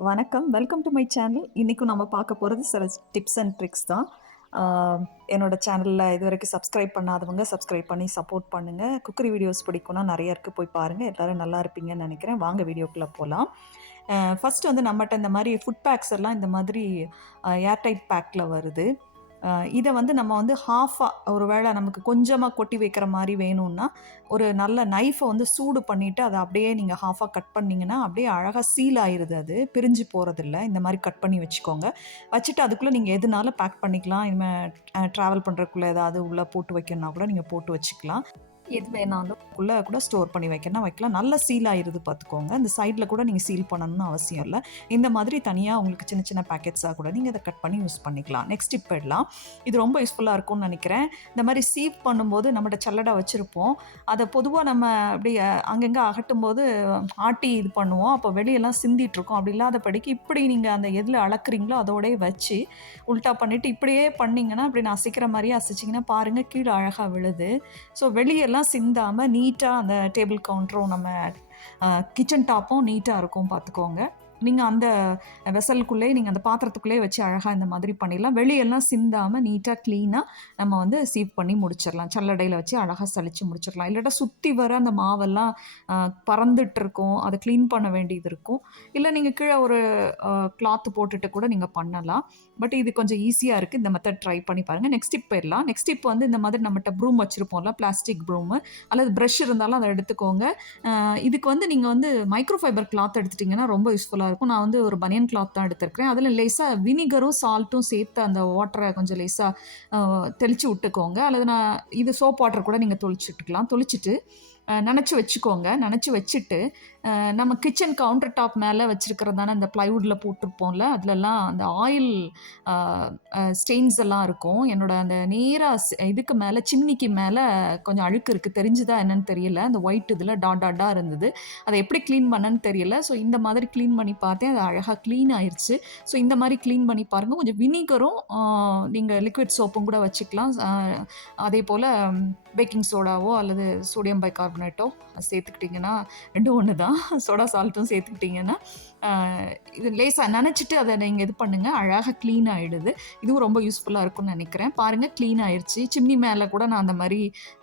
வணக்கம். Welcome to my channel. இன்னைக்கும் நம்ம பார்க்க போறது சில டிப்ஸ் அண்ட் ட்ரிக்ஸ் தான். ஆ என்னோட சேனல்ல இதுவரைக்கும் சப்ஸ்கிரைப் பண்ணாதவங்க சப்ஸ்கிரைப் பண்ணி சப்போர்ட் பண்ணுங்க. குக்கரி வீடியோஸ் பிடிக்கும்னா நெறைய இருக்கு போய் பாருங்க. எல்லாரும் நல்லா இருப்பீங்கன்னு நெனைக்கிறேன். வாங்க வீடியோக்குள்ள போலாம். ஃபர்ஸ்ட் வந்து நம்மட்ட இந்த மாரி ஃபுட் பேக்ஸ் எல்லாம் இந்த மாதிரி ஏர் டைட் பேக்ல வருது. இத வந்து நம்ம வந்து ஹாஃபா ஒரு வேள நமக்கு கொஞ்சமா கொட்டி வைக்கிற மாரி வேணும்னா, ஒரு நல்ல நைஃப வந்து சூடு பண்ணிட்டு, அத அப்படியே நீங்க ஹாஃபா கட் பண்ணீங்கன்னா, அப்படியே அழகா சீல் ஆயிருது அது. பிரிஞ்சு போறதில்ல. இந்த மாரி கட் பண்ணி வச்சுக்கோங்க. வச்சுட்டு அதுக்குள்ள நீங்க எதுனாலும் பேக் பண்ணிக்கலாம். இனிமே ட்ராவல் பண்றதுக்குள்ள ஏதாவது உள்ள போட்டு வைக்கணும்னா கூட நீங்க போட்டு வச்சுக்கலாம். எது வேணாலும் உள்ள கூட ஸ்டோர் பண்ணி வைக்கணும்னா வைக்கலாம். நல்ல சீல் ஆயிருது பார்த்துக்கோங்க. இந்த சைட்ல கூட நீங்க சீல் பண்ணணும்னு அவசியம் இல்ல. இந்த மாதிரி தனியா உங்களுக்கு சின்ன சின்ன பேக்கெட்ஸா கூட நீங்க இத கட் பண்ணி யூஸ் பண்ணிக்கலாம். நெக்ஸ்ட் டிப் இடலாம். இது ரொம்ப யூஸ்ஃபுல்லா இருக்கும்னு நெனைக்கிறேன். இந்த மாரி சீவ் பண்ணும்போது நம்மட்ட சல்லடை வச்சிருப்போம். அத பொதுவா நம்ம அப்படியே அங்கங்க அகட்டும்போது ஆட்டி இது பண்ணுவோம். அப்போ வெளியலாம் சிந்திட்டுருக்கும். அப்படி இல்லாதபடிக்கு இப்படி நீங்க அந்த எதுல அளக்குறீங்களோ அதோடயே வச்சு, உல்டா பண்ணிட்டு இப்படியே பண்ணீங்கன்னா, இப்படி நான் அசைக்கிற மாரியே அசைச்சீங்கன்னா பாருங்க கீழ அழகா விழுது. ஸோ வெளியெல்லாம் சிந்தாம நீட்டா அந்த டேபிள் கவுண்டரும் நம்ம கிச்சன் டாப்பும் நீட்டா இருக்கும் பார்த்துக்கோங்க. நீங்க அந்த வெசலுக்குள்ளேயே நீங்க அந்த பாத்திரத்துக்குள்ளேயே வச்சு அழகா இந்த மாதிரி பண்ணிடலாம். வெளியெல்லாம் சிந்தாம நீட்டா கிளீனா நம்ம வந்து சீவ் பண்ணி முடிச்சிடலாம். சல்லடையில வச்சு அழகா சலிச்சு முடிச்சிடலாம். இல்லாட்டா சுத்தி வர அந்த மாவெல்லாம் அ பறந்துட்டு இருக்கும். அத கிளீன் பண்ண வேண்டியது இருக்கும். இல்ல நீங்க கீழ ஒரு கிளாத் போட்டுட்டு கூட நீங்க பண்ணலாம். பட் இது கொஞ்சம் ஈஸியா இருக்கு. இந்த மெத்தட் ட்ரை பண்ணி பாருங்க. நெக்ஸ்ட் டிப் போயிரலாம். நெக்ஸ்ட் டிப் வந்து இந்த மாதிரி நம்மட்ட ப்ரூம் வச்சிருப்போம்ல, பிளாஸ்டிக் ப்ரூமு அல்லது பிரஷ் இருந்தாலும் அத எடுத்துக்கோங்க. இதுக்கு வந்து நீங்க வந்து மைக்ரோ ஃபைபர் கிளாத் எடுத்துட்டீங்கன்னா ரொம்ப யூஸ்ஃபுல்லா இருக்கும். நான் வந்து ஒரு பனியன் கிளாத் தான் எடுத்திருக்கிறேன். அதில லேசா வினிகரும், சால்ட்டும் சேர்த்து அந்த வாட்டர கொஞ்சம் லேசா அ தெளிச்சு விட்டுக்கோங்க. அல்லது நான் இது சோப் வாட்டர் கூட நீங்க தொளிச்சுட்டுக்கலாம். தொளிச்சுட்டு நனச்சு வச்சுக்கோங்க. நனச்சு வச்சுட்டு, நம்ம கிச்சன் கவுண்டர் டாப் மேல வச்சிருக்கிறதான அந்த ப்ளைவுட்ல போட்டிருப்போம்ல, அதுலலாம் அந்த ஆயில் அ ஸ்டெயின்ஸ் எல்லாம் இருக்கும். என்னோட அந்த நேரா இதுக்கு மேல சிம்னிக்கு மேல கொஞ்சம் அழுக்கு இருக்கு. தெரிஞ்சுதா என்னன்னு தெரியல. அந்த ஒயிட் இதுல டாட் டாட்டா இருந்தது. அத எப்படி கிளீன் பண்ணேன்னு தெரியல. ஸோ இந்த மாதிரி கிளீன் பண்ணி பார்த்தேன். அது அழகா கிளீன் ஆயிருச்சு. ஸோ இந்த மாரி கிளீன் பண்ணி பாருங்க. கொஞ்சம் வினிகரும் நீங்க லிக்விட் சோப்பும் கூட வச்சுக்கலாம். அதேபோல பேக்கிங் சோடாவோ அல்லது சோடியம் பைகார்பனேட்டோ சேர்த்துக்கிட்டிங்கன்னா 2ம் ஒண்ணு தான். சோடா சால்ட்டும் சேர்த்துக்கிட்டிங்கன்னா, அ இது லேசா நனச்சுட்டு அத நீங்க இது பண்ணுங்க. அழகா கிளீன் ஆயிடுது. இதுவும் ரொம்ப யூஸ்ஃபுல்லா இருக்கும்னு நெனைக்கிறேன். பாருங்க கிளீன் ஆயிருச்சு. சிம்னி மேல கூட நான் அந்த மாரி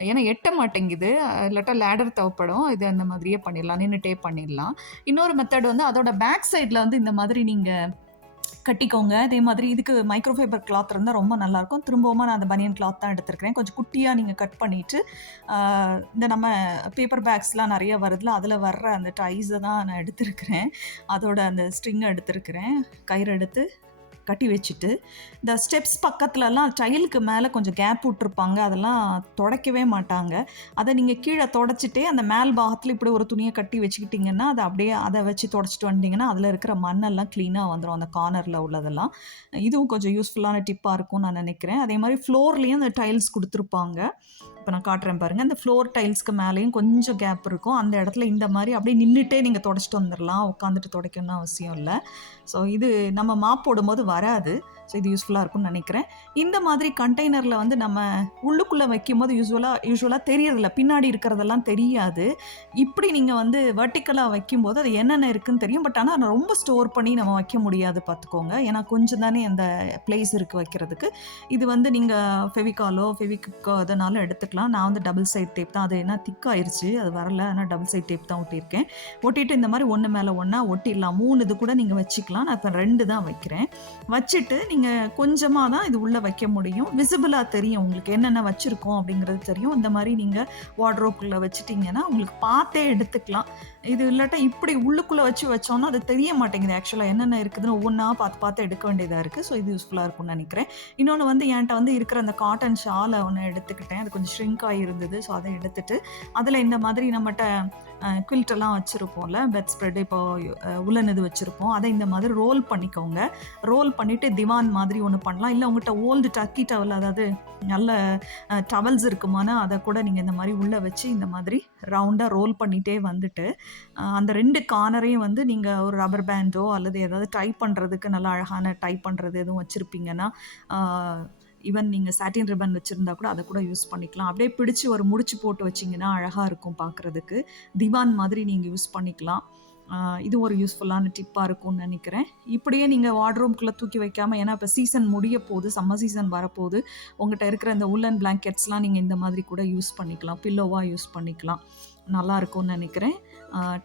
ஏன்னா எட்ட மாட்டேங்குது. இல்லாட்டா லேடர் தேவைப்படும். இது அந்த மாதிரியே பண்ணிடலாம். நின்னுட்டே பண்ணிடலாம். இன்னொரு மெத்தட் வந்து அதோட பேக் சைட்ல வந்து இந்த மாதிரி நீங்க கட்டிக்கோங்க. அதே மாதிரி இதுக்கு மைக்ரோ ஃபைபர் கிளாத் இருந்தா ரொம்ப நல்லாயிருக்கும். திரும்பவுமா நான் அந்த பனியன் கிளாத் தான் எடுத்திருக்கிறேன். கொஞ்சம் குட்டியா நீங்க கட் பண்ணிட்டு, ஆ இந்த நம்ம பேப்பர் பேக்ஸ்லாம் நெறைய வருதுல்ல, அதில வர்ற அந்த டைஸ தான் நான் எடுத்திருக்கிறேன். அதோட அந்த ஸ்ட்ரிங் எடுத்திருக்கிறேன். கயிறு எடுத்து கட்டி வச்சுட்டு, இந்த ஸ்டெப்ஸ் பக்கத்துலலாம் டைலுக்கு மேல கொஞ்சம் கேப் விட்டுருப்பாங்க. அதெல்லாம் தொடைக்கவே மாட்டாங்க. அத நீங்க கீழ தொடச்சிட்டே அந்த மேல் பாகத்துல இப்படி ஒரு துணிய கட்டி வச்சுக்கிட்டீங்கன்னா, அத அப்படியே அத வச்சு தொடச்சிட்டு வந்துட்டீங்கன்னா, அதுல இருக்கிற மண்ணெல்லாம் கிளீனா வந்துரும். அந்த கார்னர்ல உள்ளதெல்லாம். இதுவும் கொஞ்சம் யூஸ்ஃபுல்லான டிப்பா இருக்கும்னு நான் நெனைக்கிறேன். அதே மாரி ஃப்ளோர்லயும் அந்த டைல்ஸ் குடுத்துருப்பாங்க. இப்ப நான் காட்டுறேன் பாருங்க. அந்த ஃப்ளோர் டைல்ஸ்க்கு மேலயும் கொஞ்சம் கேப் இருக்கும். அந்த இடத்துல இந்த மாரி அப்படியே நின்னுட்டே நீங்க தொடச்சிட்டு வந்துரலாம். உட்காந்துட்டு துடைக்கணும்னு அவசியம் இல்ல. ஸோ இது நம்ம மாப் போடும்போது வராது. ஸோ இது யூஸ்ஃபுல்லா இருக்கும்னு நெனைக்கிறேன். இந்த மாதிரி கண்டெய்னர்ல வந்து நம்ம உள்ளுக்குள்ள வைக்கும்போது யூசுவலா தெரியறதில்ல. பின்னாடி இருக்கிறதெல்லாம் தெரியாது. இப்படி நீங்க வந்து வெர்டிகலா வைக்கும்போது அது என்னென்ன இருக்குன்னு தெரியும். பட் ஆனா ரொம்ப ஸ்டோர் பண்ணி நம்ம வைக்க முடியாது பார்த்துக்கோங்க. ஏன்னா கொஞ்சம் தானே அந்த பிளேஸ் இருக்கு வைக்கிறதுக்கு. இது வந்து நீங்க ஃபெவிகாலோ, ஃபெவிக்விக்கோ எதுனாலும் எடுத்துக்கலாம். நான் வந்து டபுள் சைட் டேப் தான். அது ஏன்னா திக் ஆயிருச்சு. அது வரல. ஆனா டபுள் சைட் டேப் தான் ஒட்டியிருக்கேன். ஒட்டிட்டு இந்த மாரி ஒண்ணு மேல ஒண்ணா ஒட்டிடலாம். 3 இது கூட நீங்க வச்சுக்கலாம். நான் இப்ப 2 தான் வைக்கிறேன். வச்சுட்டு நீங்க கொஞ்சமா தான் இது உள்ள வைக்க முடியும். விசிபிளா தெரியும் உங்களுக்கு என்னென்ன வச்சிருக்கோம் அப்படிங்கிறது தெரியும். இந்த மாரி நீங்க வார்ட்ரோப்குள்ள வச்சுட்டீங்கன்னா, உங்களுக்கு பார்த்தே எடுத்துக்கலாம். இது இல்லாட்டா இப்படி உள்ளுக்குள்ள வச்சு வச்சோம்னா, அது தெரிய மாட்டேங்குது ஆக்சுவலா என்னென்ன இருக்குதுன்னு ஒவ்வொன்னா பார்த்து பார்த்து எடுக்க வேண்டியதா இருக்கு. ஸோ இது யூஸ்ஃபுல்லா இருக்கும்னு நெனைக்கிறேன். இன்னொன்னு வந்து என்ட்ட வந்து இருக்கிற அந்த காட்டன் ஷால ஒண்ணு எடுத்துக்கிட்டேன். அது கொஞ்சம் ஷ்ரிங்க் ஆகி இருந்தது. ஸோ அத எடுத்துட்டு, அதுல இந்த மாதிரி நம்மட்ட குயில்ட் எல்லாம் வச்சிருப்போம்ல, பெட் ஸ்ப்ரெட் இப்போ உல்லன் இது வச்சிருப்போம். அத இந்த மாதிரி ரோல் பண்ணிக்கோங்க. ரோல் பண்ணிட்டு திவான் மாதிரி ஒண்ணு பண்ணலாம். இல்ல உங்கட்ட ஓல்டு டர்க்கி டவல் அதாவது நல்ல டவல்ஸ் இருக்குமானா, அத கூட நீங்க இந்த மாரி உள்ள வச்சு இந்த மாதிரி ரவுண்டா ரோல் பண்ணிட்டே வந்துட்டு, அந்த 2 கார்னரையும் வந்து நீங்க ஒரு ரப்பர் பேண்டோ அல்லது ஏதாவது டை பண்றதுக்கு நல்லா அழகான டை பண்றது எதுவும் வச்சிருப்பீங்கன்னா, ஆ ஈவன் நீங்க சாட்டின் ரிப்பன் வச்சிருந்தா கூட அத கூட யூஸ் பண்ணிக்கலாம். அப்படியே பிடிச்சு ஒரு முடிச்சு போட்டு வச்சீங்கன்னா, அழகா இருக்கும் பார்க்கறதுக்கு. திவான் மாதிரி நீங்க யூஸ் பண்ணிக்கலாம். இது ஒரு யூஸ்ஃபுல்லான டிப்பாக இருக்கும்னு நினைக்கிறேன். இப்படியே நீங்கள் வார்ட்ரோப்குள்ளே தூக்கி வைக்காமல், ஏன்னா இப்போ சீசன் முடிய போகுது, சம்மர் சீசன் வரப்போகுது, உங்கள்கிட்ட இருக்கிற இந்த உல்லன் பிளாங்கெட்ஸ்லாம் நீங்கள் இந்த மாதிரி கூட யூஸ் பண்ணிக்கலாம், பில்லோவாக யூஸ் பண்ணிக்கலாம். நல்லா இருக்கும்னு நினைக்கிறேன்.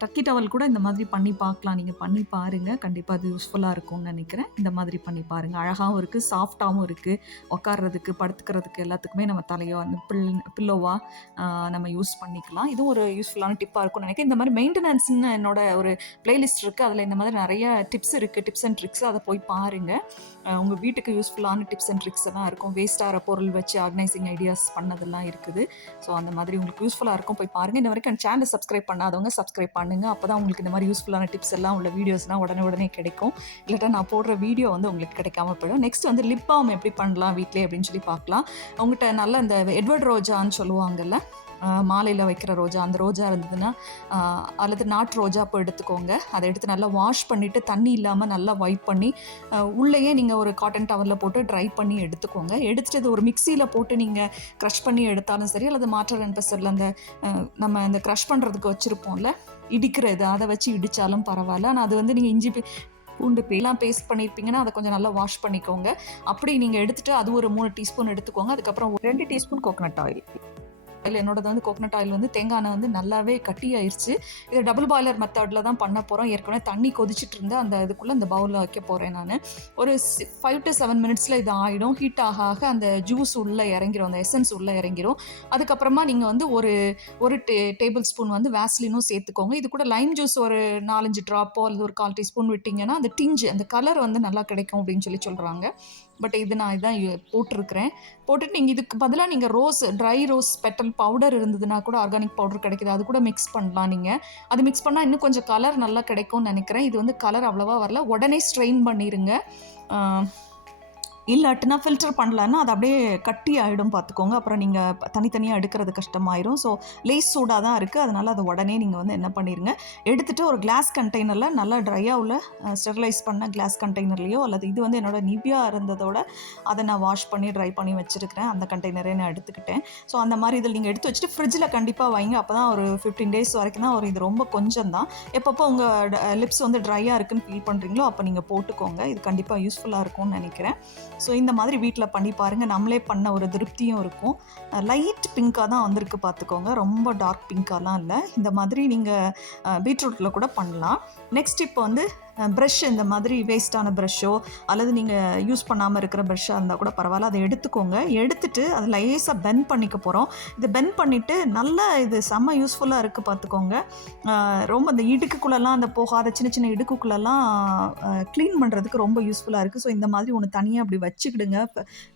டக்கி டவல் கூட இந்த மாதிரி பண்ணி பார்க்கலாம். நீங்கள் பண்ணி பாருங்கள், கண்டிப்பாக அது யூஸ்ஃபுல்லாக இருக்கும்னு நினைக்கிறேன். இந்த மாதிரி பண்ணி பாருங்கள். அழகாகவும் இருக்குது, சாஃப்டாகவும் இருக்குது. உட்கார்றதுக்கு, படுத்துக்கிறதுக்கு எல்லாத்துக்குமே நம்ம தலையோ அந்த பில்லோவாக நம்ம யூஸ் பண்ணிக்கலாம். இதுவும் ஒரு யூஸ்ஃபுல்லான டிப்பாக இருக்கும்னு நினைக்கிறேன். இந்த மாதிரி மெயின்டெனன்ஸ்னு என்னோட ஒரு பிளேலிஸ்ட் இருக்குது, அதில் இந்த மாதிரி நிறைய டிப்ஸ் இருக்குது, டிப்ஸ் அண்ட் ட்ரிக்ஸ். அதை போய் பாருங்கள். உங்கள் வீட்டுக்கு யூஸ்ஃபுல்லான டிப்ஸ் அண்ட் ட்ரிக்ஸ் எல்லாம் இருக்கும். வேஸ்ட்டாகிற பொருள் வச்சு ஆர்கனைசிங் ஐடியாஸ் பண்ணதெல்லாம் இருக்குது. ஸோ அந்த மாதிரி உங்களுக்கு யூஸ்ஃபுல்லாக இருக்கும், போய் பாருங்கள். இந்த வரைக்கும் சேனலை சப்ஸ்கிரைப் பண்ணாதவங்க சப்ஸ்கிரைப் பண்ணுங்கள். அப்போ தான் உங்களுக்கு இந்த மாதிரி யூஸ்ஃபுல்லான டிப்ஸ் எல்லாம் உள்ள வீடியோஸ்லாம் உடனே கிடைக்கும். இல்லாட்டா நான் போடுற வீடியோ வந்து உங்களுக்கு கிடைக்காம போயிடும். நெக்ஸ்ட் வந்து லிப் பாம் எப்படி பண்ணலாம் வீட்டிலே அப்படின்னு சொல்லி பார்க்கலாம். உங்கள்கிட்ட நல்ல இந்த எட்வர்ட் ரோஜான்னு சொல்லுவாங்கல்ல, மாலையில் வைக்கிற ரோஜா, அந்த ரோஜா இருந்ததுன்னா, அல்லது நாட்டு ரோஜா இப்போ எடுத்துக்கோங்க. அதை எடுத்து நல்லா வாஷ் பண்ணிவிட்டு தண்ணி இல்லாமல் நல்லா வைப் பண்ணி உள்ளேயே நீங்கள் ஒரு காட்டன் டவலில் போட்டு ட்ரை பண்ணி எடுத்துக்கோங்க. எடுத்துகிட்டு இது ஒரு மிக்சியில் போட்டு நீங்கள் க்ரஷ் பண்ணி எடுத்தாலும் சரி, அல்லது மாற்றர் அண்ட் பெசரில் அந்த நம்ம இந்த க்ரஷ் பண்ணுறதுக்கு வச்சுருப்போம்ல இடிக்கிறது, அதை வச்சு இடித்தாலும் பரவாயில்ல. ஆனால் அது வந்து நீங்கள் இஞ்சி பூண்டு எல்லாம் பேஸ்ட் பண்ணியிருப்பீங்கன்னா அதை கொஞ்சம் நல்லா வாஷ் பண்ணிக்கோங்க. அப்படி நீங்கள் எடுத்துகிட்டு அது ஒரு 3 டீஸ்பூன் எடுத்துக்கோங்க. அதுக்கப்புறம் 2 டீஸ்பூன் கோகனட் ஆயில். என்னோடது வந்து கோகனட் ஆயில் வந்து தேங்காய் எண்ணெய் வந்து நல்லாவே கட்டியாயிருச்சு. இதை டபுள் பாய்லர் மெத்தடில் தான் பண்ண போகிறோம். ஏற்கனவே தண்ணி கொதிச்சுட்டு இருந்தால் அந்த இதுக்குள்ளே இந்த பவுலில் வைக்க போகிறேன் நான். ஒரு 5 to 7 மினிட்ஸில் இது ஆகிடும். ஹீட் ஆக அந்த ஜூஸ் உள்ளே இறங்கிரும், அந்த எசன்ஸ் உள்ளே இறங்கிரும். அதுக்கப்புறமா நீங்கள் வந்து ஒரு டேபிள் ஸ்பூன் வந்து வேஸ்லினும் சேர்த்துக்கோங்க. இது கூட லைம் ஜூஸ் ஒரு 4-5 ட்ராப்போ அல்லது ஒரு 1/4 டீஸ்பூன் விட்டிங்கன்னா அந்த டிஞ்சு, அந்த கலர் வந்து நல்லா கிடைக்கும் அப்படின்னு சொல்கிறாங்க. பட் இது நான் இதான் போட்டிருக்கிறேன். போட்டுட்டு நீங்கள் இதுக்கு பதிலாக நீங்கள் ட்ரை ரோஸ் பெட்டல் பவுடர் இருந்ததுன்னா கூட, ஆர்கானிக் பவுடர் கிடைக்குது, அது கூட மிக்ஸ் பண்ணலாம். நீங்கள் அது மிக்ஸ் பண்ணால் இன்னும் கொஞ்சம் கலர் நல்லா கிடைக்கும்னு நினைக்கிறேன். இது வந்து கலர் அவ்வளோவா வரல. உடனே ஸ்ட்ரெயின் பண்ணிடுங்க. இல்லாட்டினா ஃபில்டர் பண்ணலான்னா அது அப்படியே கட்டி ஆகிடும், பார்த்துக்கோங்க. அப்புறம் நீங்கள் தனித்தனியாக எடுக்கிறது கஷ்டமாயிரும். ஸோ லேஸ் சூடாக தான் இருக்குது, அதனால் அதை உடனே நீங்கள் வந்து என்ன பண்ணிடுங்க, எடுத்துகிட்டு ஒரு கிளாஸ் கண்டெய்னரில் நல்லா ட்ரையாக உள்ள ஸ்டெரிலைஸ் பண்ண கிளாஸ் கண்டெய்னர்லையோ, அல்லது இது வந்து என்னோடய நிவ்யா இருந்ததோட அதை நான் வாஷ் பண்ணி ட்ரை பண்ணி வச்சுருக்கிறேன், அந்த கண்டெய்னரே நான் எடுத்துக்கிட்டேன். ஸோ அந்த மாதிரி இதில் நீங்கள் எடுத்து வச்சுட்டு ஃப்ரிட்ஜில் கண்டிப்பாக வைங்க. அப்போ தான் ஒரு 15 days வரைக்கும் தான் இது ரொம்ப கொஞ்சம் தான். எப்பப்போ உங்கள் லிப்ஸ் வந்து ட்ரையாக இருக்குன்னு ஃபீல் பண்ணுறீங்களோ அப்போ நீங்கள் போட்டுக்கோங்க. இது கண்டிப்பாக யூஸ்ஃபுல்லாக இருக்கும்னு நினைக்கிறேன். ஸோ இந்த மாதிரி வீட்டில் பண்ணி பாருங்கள். நம்மளே பண்ண ஒரு திருப்தியும் இருக்கும். லைட் பிங்காக தான் வந்திருக்கு, பார்த்துக்கோங்க. ரொம்ப டார்க் பிங்காலாம் இல்லை. இந்த மாதிரி நீங்கள் பீட்ரூட்டில் கூட பண்ணலாம். நெக்ஸ்ட் இப்போ வந்து ப்ரஷ், இந்த மாதிரி வேஸ்ட்டான ப்ரஷ்ஷோ அல்லது நீங்கள் யூஸ் பண்ணாமல் இருக்கிற ப்ரஷ்ஷாக இருந்தால் கூட பரவாயில்ல, அதை எடுத்துக்கோங்க. எடுத்துகிட்டு அதை லேசாக பெண்ட் பண்ணிக்க போகிறோம். இதை பெண்ட் பண்ணிவிட்டு நல்லா இது செம்ம யூஸ்ஃபுல்லாக இருக்குது, பார்த்துக்கோங்க. ரொம்ப அந்த இடுக்குக்குள்ளெல்லாம் அந்த போகாத சின்ன சின்ன இடுக்குக்குள்ளெல்லாம் க்ளீன் பண்ணுறதுக்கு ரொம்ப யூஸ்ஃபுல்லாக இருக்குது. ஸோ இந்த மாதிரி ஒன்று தனியாக அப்படி வச்சுக்கிடுங்க.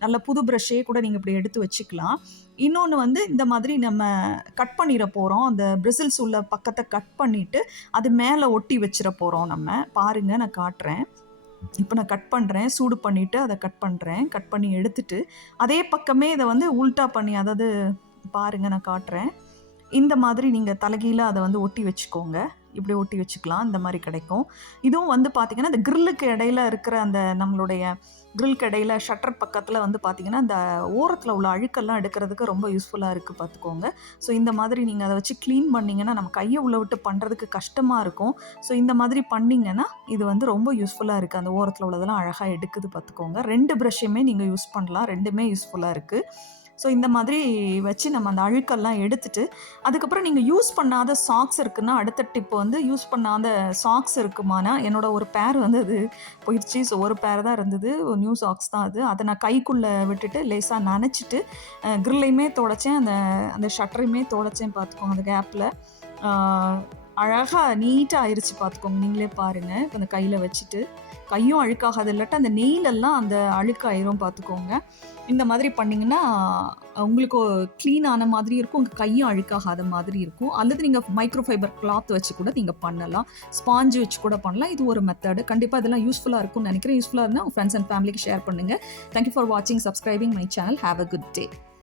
நல்ல புது ப்ரஷ்ஷே கூட நீங்கள் இப்படி எடுத்து வச்சுக்கலாம். இன்னொன்று வந்து இந்த மாதிரி நம்ம கட் பண்ணிட போகிறோம். அந்த பிரிசில்ஸ் உள்ள பக்கத்தை கட் பண்ணிவிட்டு அது மேலே ஒட்டி வச்சிட போகிறோம். நம்ம பாருங்கள், நான் காட்டுறேன். இப்போ நான் கட் பண்ணுறேன், சூடு பண்ணிவிட்டு அதை கட் பண்ணுறேன். கட் பண்ணி எடுத்துட்டு அதே பக்கமே இதை வந்து உல்ட்டா பண்ணி, அதாவது பாருங்கள் நான் காட்டுறேன். இந்த மாதிரி நீங்கள் தலைகீழாக அதை வந்து ஒட்டி வச்சுக்கோங்க. இப்படி ஒட்டி வச்சுக்கலாம், இந்த மாதிரி கிடைக்கும். இதுவும் வந்து பார்த்திங்கன்னா இந்த கிரில்லுக்கு இடையில இருக்கிற அந்த நம்மளுடைய கிரில்க்கு இடையில ஷட்டர் பக்கத்தில் வந்து பார்த்திங்கன்னா இந்த ஓரத்தில் உள்ள அழுக்கெல்லாம் எடுக்கிறதுக்கு ரொம்ப யூஸ்ஃபுல்லாக இருக்குது, பார்த்துக்கோங்க. ஸோ இந்த மாதிரி நீங்கள் அதை வச்சு க்ளீன் பண்ணிங்கன்னா நம்ம கையை உள்ள விட்டு பண்ணுறதுக்கு கஷ்டமாக இருக்கும். ஸோ இந்த மாதிரி பண்ணிங்கன்னா இது வந்து ரொம்ப யூஸ்ஃபுல்லாக இருக்குது. அந்த ஓரத்தில் உள்ளதெல்லாம் அழகாக எடுக்குது, பார்த்துக்கோங்க. 2 ப்ரஷ்ஷுமே நீங்கள் யூஸ் பண்ணலாம், 2மே யூஸ்ஃபுல்லாக இருக்குது. ஸோ இந்த மாதிரி வச்சு நம்ம அந்த அழுக்கெல்லாம் எடுத்துட்டு, அதுக்கப்புறம் நீங்கள் யூஸ் பண்ணாத சாக்ஸ் இருக்குன்னா, அடுத்த டிப் வந்து யூஸ் பண்ணாத சாக்ஸ் இருக்குமானா, என்னோட ஒரு பேர் வந்து அது போயிடுச்சு. ஸோ ஒரு பேர் தான் இருந்தது, ஒரு நியூ சாக்ஸ் தான் அது. அதை நான் கைக்குள்ளே விட்டுட்டு லேசாக நனைச்சிட்டு கிரில்லையுமே துடைச்சேன், அந்த ஷட்டரையுமே துடைச்சேன், பார்த்துக்கோங்க. அந்த கேப்பில் அழகாக நீட்டாக ஆயிடுச்சு, பார்த்துக்கோங்க. நீங்களே பாருங்கள். இப்போ அந்த கையில் வச்சுட்டு கையும் அழுக்காகாது, இல்லாட்டா அந்த நெயிலெல்லாம் அந்த அழுக்காயிரும், பார்த்துக்கோங்க. இந்த மாதிரி பண்ணிங்கன்னா உங்களுக்கு க்ளீன் ஆன மாதிரி இருக்கும், உங்கள் கையும் அழுக்காகாத மாதிரி இருக்கும். அல்லது நீங்கள் மைக்ரோஃபைபர் கிளாத் வச்சு கூட நீங்கள் பண்ணலாம், ஸ்பாஞ்சு வச்சு கூட பண்ணலாம். இது ஒரு மெத்தடு. கண்டிப்பாக இதெல்லாம் யூஸ்ஃபுல்லாக இருக்கும்னு நினைக்கிறேன். யூஸ்ஃபுல்லாக இருந்தால் உங்கள் ஃப்ரெண்ட்ஸ் அண்ட் ஃபேமிலிக்கு ஷேர் பண்ணுங்கள். தேங்க்யூ ஃபார் வாட்சிங், subscribing my channel. Have a good day.